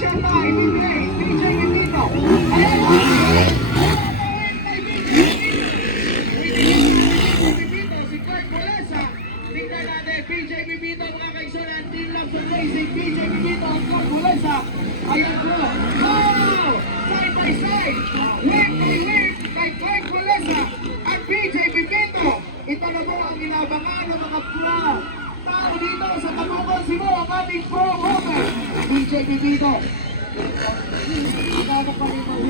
Pressure na, ibigay. BJ Pipito. Ayan. Si Clark Walesa. Tingnan natin, BJ Pipito, mga kaisanan. Team Labs of Racing, BJ Pipito at Clark Walesa. Ayan po. Oh! Side by side. Win by win kay Clark Walesa at BJ Pipito. Ito na po ang inabangan ng mga tao dito sa Tabukan Cebu, ang ating pro-homer, BJ Pipito.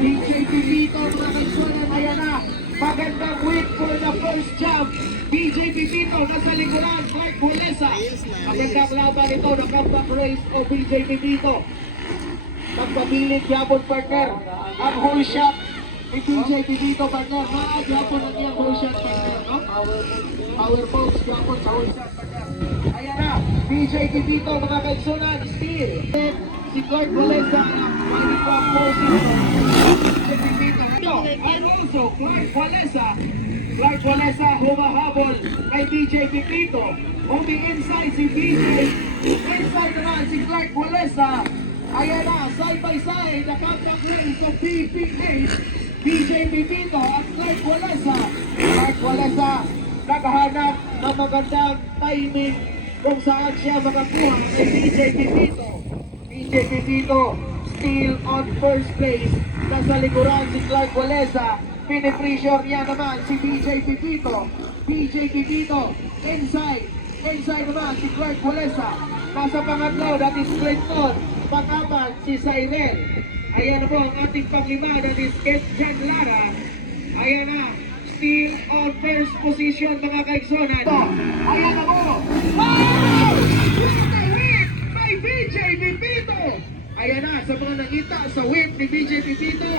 BJ Pipito, mga kaisanan, ayan na. Magandang win for the first jump. BJ Pipito nasa likuran, Clark Walesa. Magandang laban ito ng comeback race o BJ Pipito. Nagpabilit yapon partner. Ang whole shot ni BJ Pipito partner. Maag yapon ang iyang whole shot partner, no? Power box yapon sa whole shot partner. Ayan na, BJ Pipito, mga kaigsunan, steal. Si Clark Walesa ang from position. BJ Pipito. And also, Clark Walesa humahabol kay BJ Pipito. On the inside si BJ. Inside naman si Clark Walesa. Ayan na, side by side, the contact race of PPH, BJ Pipito at Clark Walesa. Clark Walesa naghahanap ng magandang timing kung saan siya makakuha kay BJ Pipito. BJ Pipito still on first place. Nasa likuran si Clark Walesa. Pinipressure niya naman si BJ Pipito. BJ Pipito inside. Inside naman si Clark Walesa. Nasa pangatlo, that is Clinton. Pang-apat si Cyril. Ayan na po ang ating panglima, that is Jan Lara. Ayan na, still on first position mga kaigsonan. Ayan na po. Oh! What a win by BJ Pipito! Ayan na, sa mga nakita sa whip ni BJ Pipito.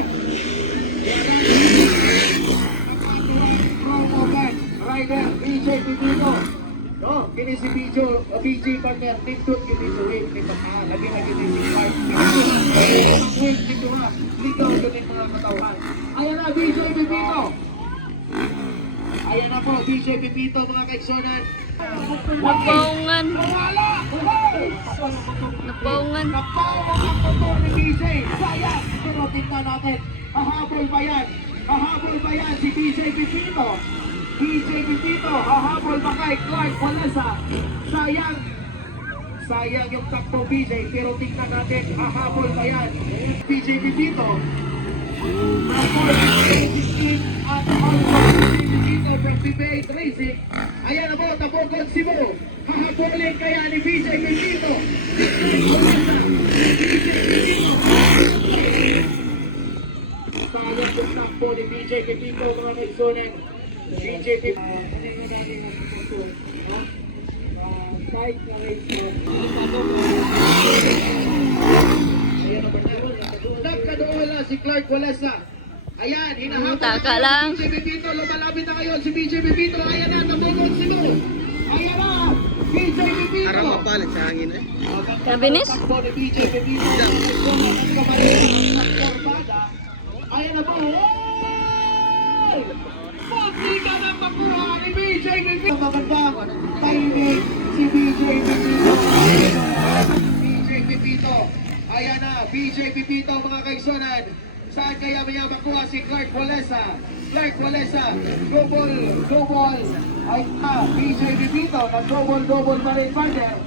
Rider BJ Pipito. No, kini si BJ partner nindot kini sa whip ni Pagkaan. Lagi-lagi ni si Clark. Whip nito na. Ligaw kini mga katawan. Ayan na, BJ Pipito. Ayan na po, BJ Pipito mga kaigsonan. Napaungan. Napaungan ang motor ni BJ. Sayang, pero tingnan natin. Hahabol ba yan? Hahabol ba yan si BJ Pipito? BJ Pipito, hahabol ba kay Clark Walesa? Sayang. Sayang yung takbo BJ, pero tingnan natin. Hahabol ba yan? BJ Pipito. At Pipito from PBA Racing. Ayan na po, Tabukan Cebu. Hahabulin kaya ni BJ Pipito. Salit yung takbo ni BJ Pipito, mga kaisonin. BJ Pipito. Side na race mo. Ayan na ba na? Nagkadoon si Clark Walesa. Ayan, hinahabol Taka lang. BJ Pipito, lumalapit na ngayon si BJ Pipito. Ayan na, Tabukan Cebu. Ayan na, BJ Pipito. Harap mapalit sa hangin eh. Kabinis? Takbo ni BJ Pipito. Ayan na po. Pati ka na makuha ni BJ Pipito. Maganda, timing si BJ Pipito. BJ Pipito. Ayan na, BJ Pipito mga kaisonan. Saan kaya maya makuha si Clark Walesa? Clark Walesa, double. Ay BJ Pipito, na double pa rin partner.